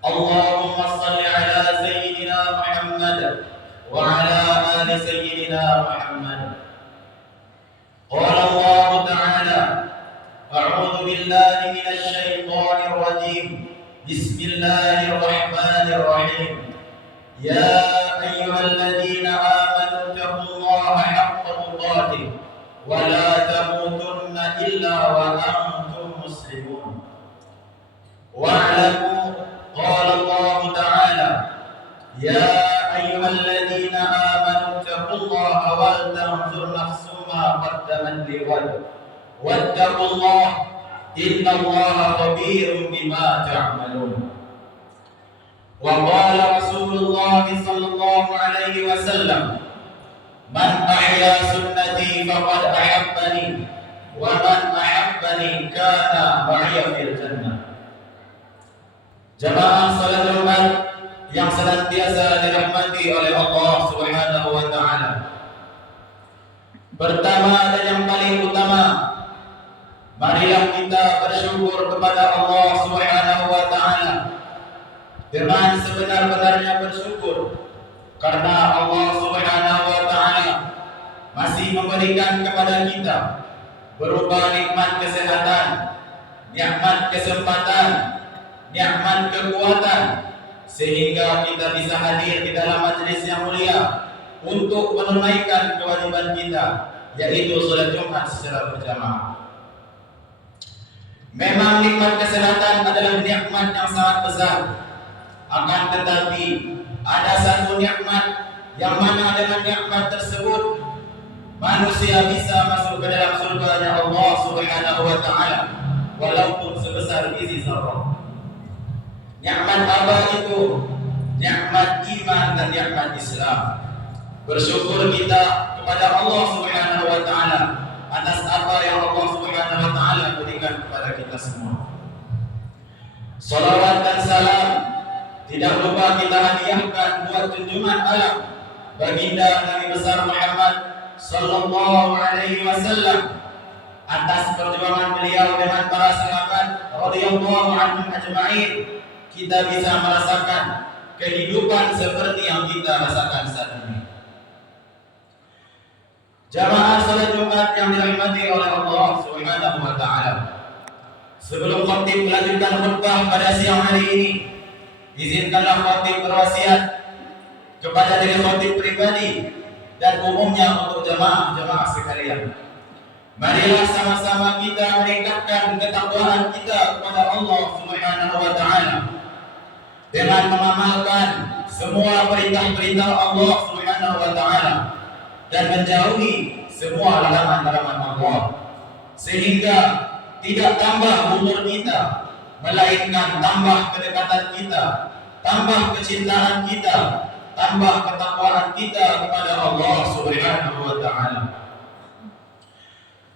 اللهم صل على سيدنا محمد وعلى آل سيدنا محمد. قال الله تعالى: أعوذ بالله من الشيطان الرجيم. بسم الله الرحمن الرحيم. يا أيها الذين آمنوا اتقوا الله حق تقاته ولا تموتن إلا وأنتم مسلمون. واعلموا قال الله تعالى: يا أيها الذين آمنوا اتقوا الله ولتنظر نفس ما قدمت لغد واتقوا الله إن الله خبير بما تعملون. وقال رسول الله صلى الله عليه وسلم: من أحيا سنتي فقد أحبني ومن أحبني كان معي في الجنة. Jamaah salat Jumat yang senantiasa dirahmati oleh Allah Subhanahu wa taala. Pertama dan yang paling utama, marilah kita bersyukur kepada Allah Subhanahu wa taala dengan sebenar-benarnya bersyukur karena Allah Subhanahu wa taala masih memberikan kepada kita berupa nikmat kesehatan, nikmat kesempatan, nikmat kekuatan, sehingga kita bisa hadir di dalam majelis yang mulia untuk menunaikan kewajiban kita, yaitu salat Jumat secara berjamaah. Memang nikmat kesehatan adalah nikmat yang sangat besar. Akan tetapi ada satu nikmat yang mana dengan nikmat tersebut manusia bisa masuk ke dalam surga Allah Subhanahu wa taala walaupun sebesar biji zarrah. Nikmat apa itu? Nikmat iman dan nikmat Islam. Bersyukur kita kepada Allah Subhanahu wa taala atas apa yang Allah Subhanahu wa taala berikan kepada kita semua. Salawat dan salam tidak lupa kita hadiahkan buat junjungan alam baginda Nabi besar Muhammad sallallahu alaihi wasallam atas perjuangan beliau dengan para sahabat radhiyallahu anhum ajma'in. Kita bisa merasakan kehidupan seperti yang kita rasakan saat ini. Jamaah salat Jumat yang dirahmati oleh Allah Subhanahu wa taala. Sebelum khatib melanjutkan khutbah pada siang hari ini, izinkanlah khatib berwasiat kepada diri khatib pribadi dan umumnya untuk jamaah sekalian. Marilah sama-sama kita meningkatkan ketakwaan kita kepada Allah Subhanahu wa taala dengan mengamalkan semua perintah-perintah Allah Subhanahu wa taala dan menjauhi semua larangan-larangan Allah, sehingga tidak tambah umur kita, melainkan tambah kedekatan kita, tambah kecintaan kita, tambah ketakwaan kita kepada Allah Subhanahu wa taala.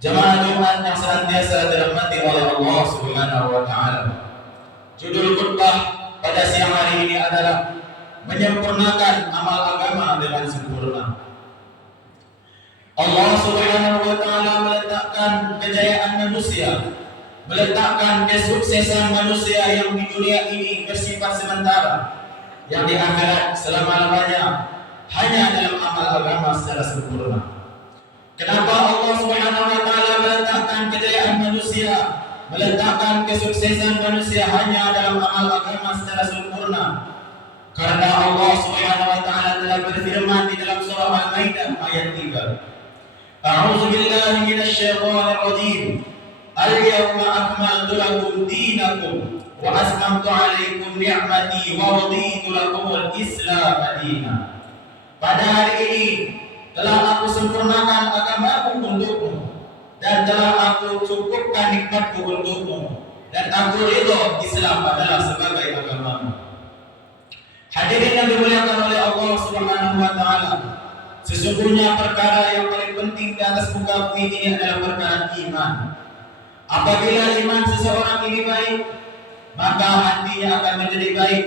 Jamaah Jumat yang senantiasa dirahmati oleh Allah Subhanahu wa taala. Judul khutbah pada siang hari ini adalah menyempurnakan amal agama dengan sempurna. Allah Subhanahu wa taala meletakkan kejayaan manusia, meletakkan kesuksesan manusia yang di dunia ini bersifat sementara, yang di akhirat selama-lamanya hanya dalam amal agama secara sempurna. Kenapa Allah Subhanahu wa taala meletakkan kejayaan manusia, meletakkan kesuksesan manusia hanya dalam amal agama secara sempurna? Karena Allah Subhanahu wa taala telah berfirman di dalam surah Al-Maidah ayat 3. A'udzu billahi minasy syaithanir rajim. Al-yawma akmaltu lakum dinakum wa atmamtu 'alaikum ni'mati wa raditu lakumul Islam madina. Pada hari ini telah aku sempurnakan agamamu untukmu dan telah aku cukupkan nikmatku untukmu dan aku ridho Islam adalah sebagai agamamu. Hadirin yang dimuliakan oleh Allah Subhanahu wa taala, sesungguhnya perkara yang paling penting di atas muka bumi ini adalah perkara iman. Apabila iman seseorang ini baik, maka hatinya akan menjadi baik,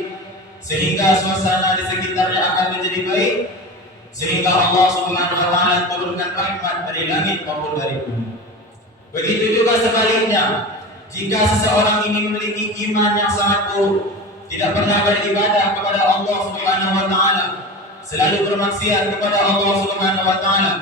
sehingga suasana di sekitarnya akan menjadi baik, sehingga Allah Subhanahu wa taala turunkan rahmat dari langit maupun dari bumi. Begitu juga sebaliknya, jika seseorang ini memiliki iman yang sangat buruk, tidak pernah beribadah kepada Allah Subhanahu wa taala, selalu bermaksiat kepada Allah Subhanahu wa taala,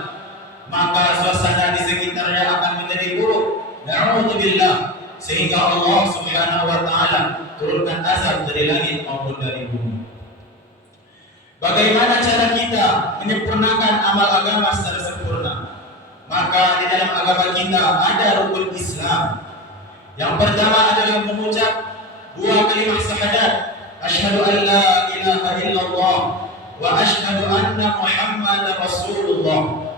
maka suasana di sekitarnya akan menjadi buruk. Na'udzubillah, sehingga Allah Subhanahu wa taala turunkan azab dari langit maupun dari bumi. Bagaimana cara kita menyempurnakan amal agama secara sempurna? Maka di dalam agama kita ada rukun Islam. Yang pertama adalah mengucap dua kalimat syahadat, asyhadu an la ilaha illallah wa asyhadu anna Muhammadar Rasulullah.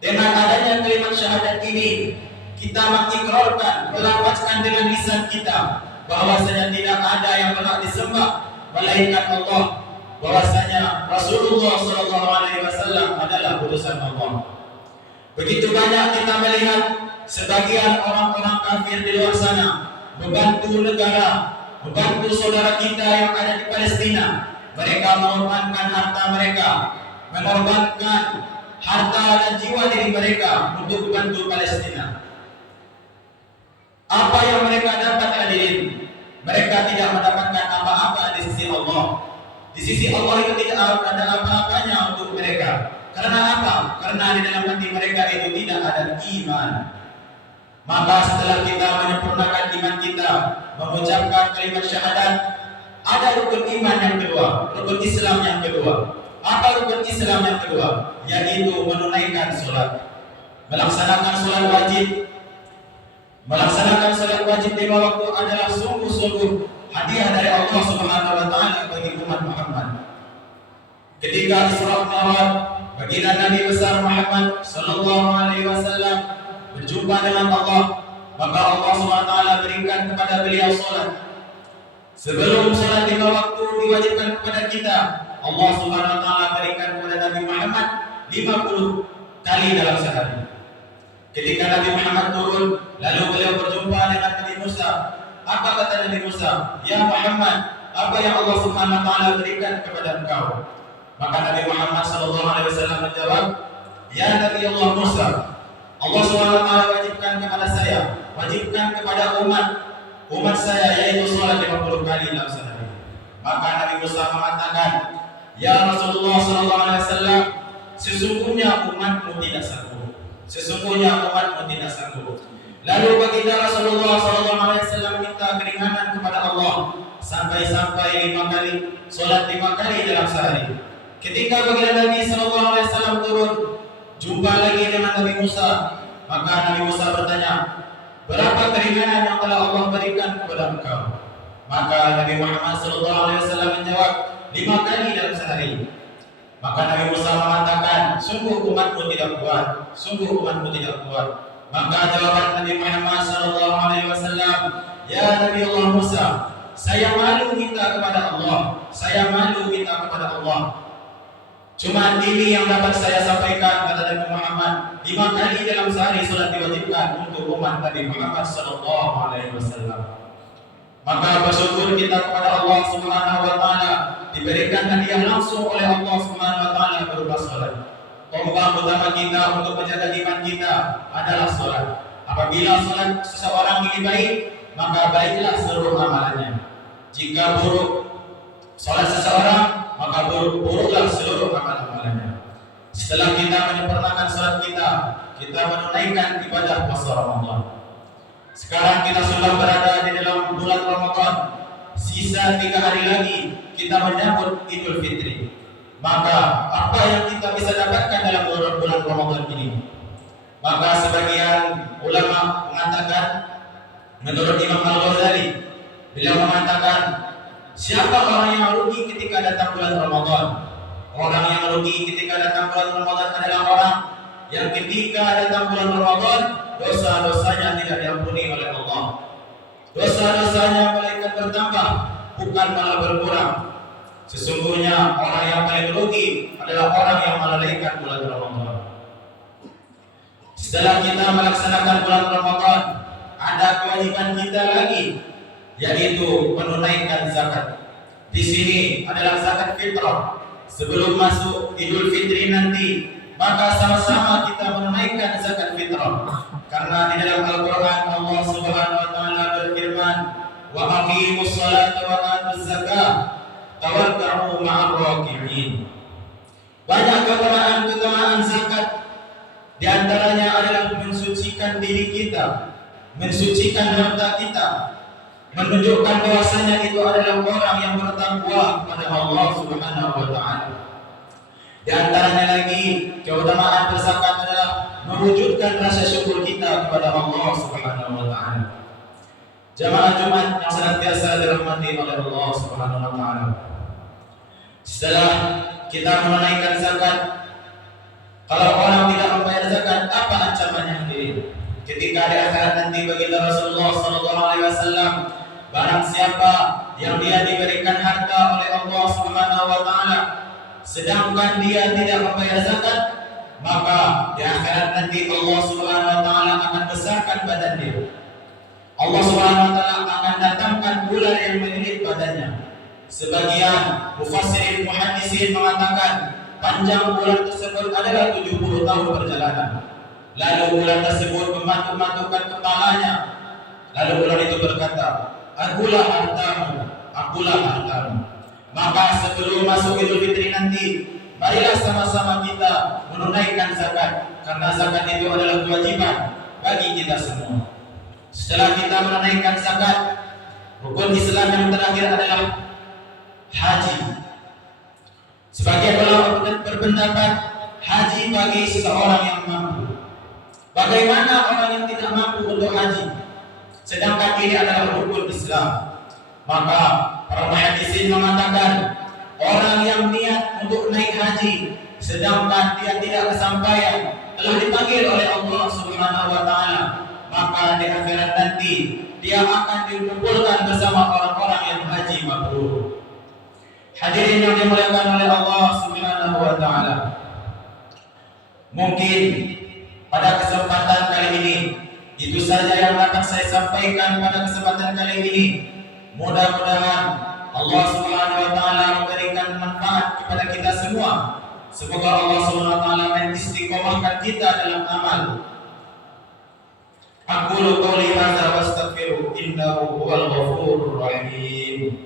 Dengan adanya kalimat syahadat ini, kita mengikrarkan, melafazkan dengan lisan kita bahwasanya tidak ada yang berhak disembah melainkan Allah, bahwasanya Rasulullah sallallahu alaihi wasallam adalah utusan Allah. Begitu banyak kita melihat sebagian orang-orang kafir di luar sana membantu negara, membantu saudara kita yang ada di Palestina. Mereka mengorbankan harta mereka, mengorbankan harta dan jiwa diri mereka untuk membantu Palestina. Apa yang mereka dapat hadirin? Mereka tidak mendapatkan apa-apa di sisi Allah. Di sisi Allah itu tidak ada apa-apanya untuk mereka. Karena apa? Karena di dalam hati mereka itu tidak ada iman. Maka setelah kita menyempurnakan iman kita, mengucapkan kalimat syahadat, ada rukun iman yang kedua, rukun Islam yang kedua. Apa rukun Islam yang kedua? Yaitu menunaikan sholat, melaksanakan sholat wajib. Melaksanakan sholat wajib 5 waktu adalah sungguh-sungguh hadiah dari Allah Subhanahu wa taala bagi umat Muhammad. Ketika Isra Mi'raj, baginda Nabi besar Muhammad sallallahu alaihi wasallam berjumpa dengan Allah, maka Allah Subhanahu wa taala berikan kepada beliau sholat. Sebelum sholat 5 waktu diwajibkan kepada kita, Allah Subhanahu wa taala berikan kepada Nabi Muhammad 50 kali dalam sehari. Ketika Nabi Muhammad turun, lalu beliau berjumpa dengan Nabi Musa. Apa kata Nabi Musa? Ya Muhammad, apa yang Allah Subhanahu wa taala berikan kepada engkau? Maka Nabi Muhammad sallallahu alaihi wasallam menjawab, ya Nabi Allah Musa, Allah Subhanahu wa taala wajibkan kepada saya, wajibkan kepada umat saya, yaitu salat 50 kali dalam sehari. Maka Nabi Musa mengatakan, ya Rasulullah sallallahu alaihi wasallam, sesungguhnya umatmu tidak sanggup. Sesungguhnya umatmu tidak sanggup. Lalu baginda Rasulullah SAW minta keringanan kepada Allah sampai 5 kali, solat 5 kali dalam sehari. Ketika baginda Nabi SAW turun, jumpa lagi dengan Nabi Musa, maka Nabi Musa bertanya, berapa keringanan yang telah Allah berikan kepada engkau? Maka Nabi Muhammad SAW menjawab, 5 kali dalam sehari. Maka Nabi Musa mengatakan, sungguh umatmu tidak kuat, sungguh umatmu tidak kuat. Maka jawaban Nabi Muhammad SAW, ya Nabi Allah Musa, saya malu minta kepada Allah, saya malu minta kepada Allah. Cuma ini yang dapat saya sampaikan kata Nabi Muhammad, 5 kali dalam sehari salat diwajibkan untuk umat Nabi Muhammad SAW. Maka bersyukur kita kepada Allah Subhanahu wa taala, diberikan hadiah langsung oleh Allah Subhanahu wa taala berupa salat. Tombak utama kita untuk menjaga iman kita adalah salat. Apabila salat seseorang ini baik, maka baiklah seluruh amalannya. Jika buruk salat seseorang, maka buruklah seluruh amalan-amalannya. Setelah kita menyempurnakan salat kita menunaikan ibadah puasa Ramadan. Sekarang kita sudah berada di dalam bulan Ramadan. Sisa 3 hari lagi kita menyambut Idul Fitri. Maka apa yang kita bisa dapatkan dalam bulan Ramadan ini? Maka sebagian ulama mengatakan, menurut Imam Al-Ghazali, beliau mengatakan, siapa orang yang rugi ketika datang bulan Ramadan? Orang yang rugi ketika datang bulan Ramadan adalah orang yang ketika datang bulan Ramadan dosa-dosanya tidak diampuni oleh Allah. Dosa-dosanya malaikat bertambah, bukan malah berkurang. Sesungguhnya orang yang paling rugi adalah orang yang melalaikan bulan Ramadan. Setelah kita melaksanakan bulan Ramadan, ada kewajiban kita lagi, yaitu menunaikan zakat. Di sini adalah zakat fitrah. Sebelum masuk Idul Fitri nanti, maka sama-sama kita menunaikan zakat fitrah. Karena di dalam Al-Quran Allah Subhanahu wa taala berfirman, wa aqimus salata wa atuz zakah tawarka'u ma'ar raki'in. Banyak keutamaan zakat. Di antaranya adalah mensucikan diri kita, mensucikan harta kita, menunjukkan bahwasanya itu adalah orang yang bertakwa kepada Allah Subhanahu wa taala. Di antaranya lagi keutamaan berzakat adalah mewujudkan rasa syukur kita kepada Allah Subhanahu wa taala. Jamaah Jumat yang senantiasa dirahmati oleh Allah Subhanahu wa taala. Setelah kita menunaikan zakat, kalau orang tidak membayar zakat, apa ancamannya sendiri? Ketika di akhirat nanti baginda Rasulullah sallallahu alaihi wasallam, barang siapa yang dia diberikan harta oleh Allah Subhanahu wa taala sedangkan dia tidak membayar zakat, maka di akhirat nanti Allah Subhanahu wa taala akan besarkan badan dia. Allah Subhanahu wa taala akan datangkan ular yang melilit badannya. Sebagian mufassirin muhaddisin mengatakan panjang ular tersebut adalah 70 tahun perjalanan. Lalu ular tersebut mematuk-matukkan kepalanya. Lalu ular itu berkata, "Akulah hartamu, akulah hartamu." Maka sebelum masuk Idul Fitri nanti, marilah sama-sama kita menunaikan zakat, karena zakat itu adalah kewajiban bagi kita semua. Setelah kita menunaikan zakat, rukun Islam yang terakhir adalah haji. Sebagian ulama berpendapat haji bagi seseorang yang mampu. Bagaimana orang yang tidak mampu untuk haji, sedangkan ini adalah rukun Islam? Maka para muhaddisin mengatakan orang yang niat untuk naik haji sedangkan dia tidak kesampaian, telah dipanggil oleh Allah Subhanahu wa taala, maka di akhirat nanti dia akan dikumpulkan bersama orang-orang yang haji mabrur. Hadirin yang dimuliakan oleh Allah Subhanahu wa taala, mungkin pada kesempatan kali ini itu saja yang dapat saya sampaikan pada kesempatan kali ini. Mudah-mudahan Allah Subhanahu wa taala memberikan manfaat kepada kita semua. Semoga Allah Subhanahu wa taala mengistiqomahkan kita dalam amal. Aqulu qouli hadza wa astaghfiru innahu huwal ghafurur rahim.